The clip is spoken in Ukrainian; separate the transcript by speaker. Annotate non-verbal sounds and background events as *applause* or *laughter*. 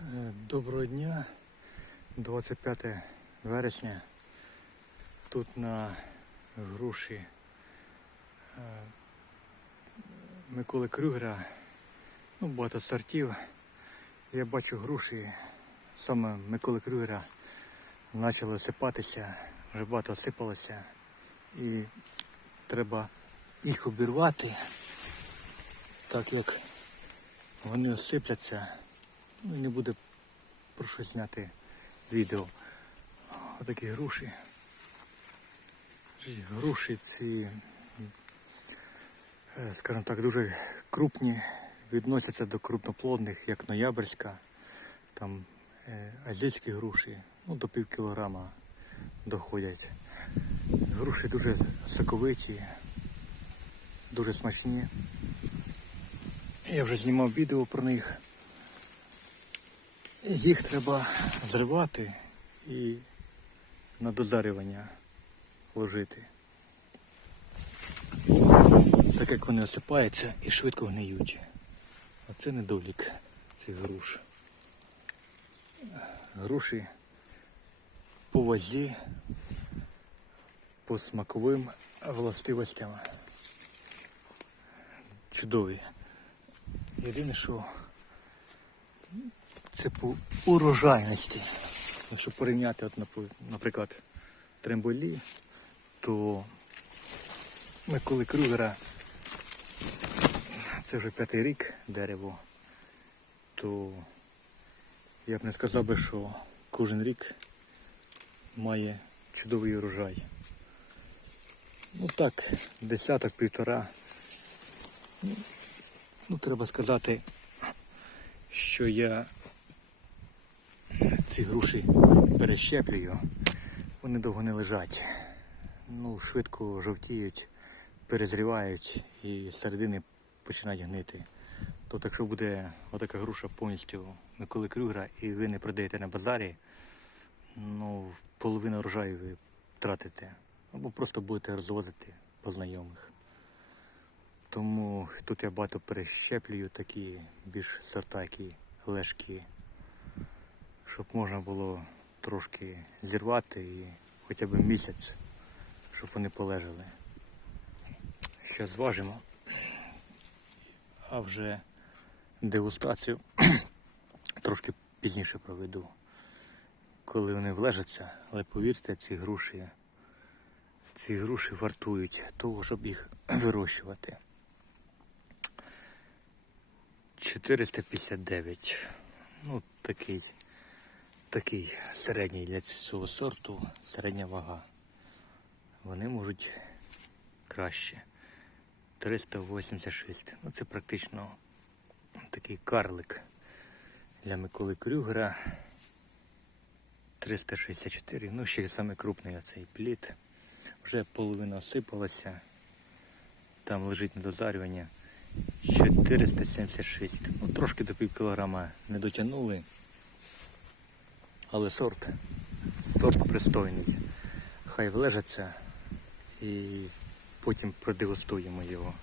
Speaker 1: Доброго дня, 25 вересня. Тут на груші е, Миколи Крюгера, ну, багато сортів. Я бачу груші саме Миколи Крюгера почали осипатися, вже багато осипалося. І треба їх обірвати, так як вони осипляться. Ну і не буде про що зняти відео. Отакі груші. Груші ці, е, скажімо так, дуже крупні, відносяться до крупноплодних, як ноябрьська, там е, азійські груші, ну до пів кілограма доходять. Груші дуже соковиті, дуже смачні. Я вже знімав відео про них. Їх треба зривати і на дозарювання ложити. Так як вони осипаються і швидко гниють. Оце недолік цих груш. Груші по вазі, по смаковим властивостям. Чудові. Єдине, що це по урожайності. Якщо порівняти, от, наприклад, тремболі, то Миколи Крюгера, це вже п'ятий рік дерево, то я б не сказав би, що кожен рік має чудовий урожай. Ну так, десяток, півтора. Ну, Ну, треба сказати, що я ці груші перещеплюю, вони довго не лежать. Ну, швидко жовтіють, перезрівають і середини починають гнити. Тобто, якщо буде отака груша повністю Миколи Крюгера і ви не продаєте на базарі, ну, половину врожаю ви втратите. Або просто будете розвозити по знайомих. Тому тут я багато перещеплюю такі більш сорта, які лежкі, щоб можна було трошки зірвати і хоча б місяць, щоб вони полежали. Ще зважимо, а вже дегустацію *clears throat* трошки пізніше проведу, коли вони влежаться, але повірте, ці груші, ці груші вартують того, щоб їх *clears throat* вирощувати. 459. Ну, такий, такий середній для цього сорту, середня вага. Вони можуть краще. 386. Ну, це практично такий карлик для Миколи Крюгера. 364. Ну, ще саме крупний оцей плід. Вже половина осипалася. Там лежить недозарювання. 476. Ну, трошки до пів кілограма не дотягнули. Але сорт, сорт пристойний. Хай влежаться і потім продегустуємо його.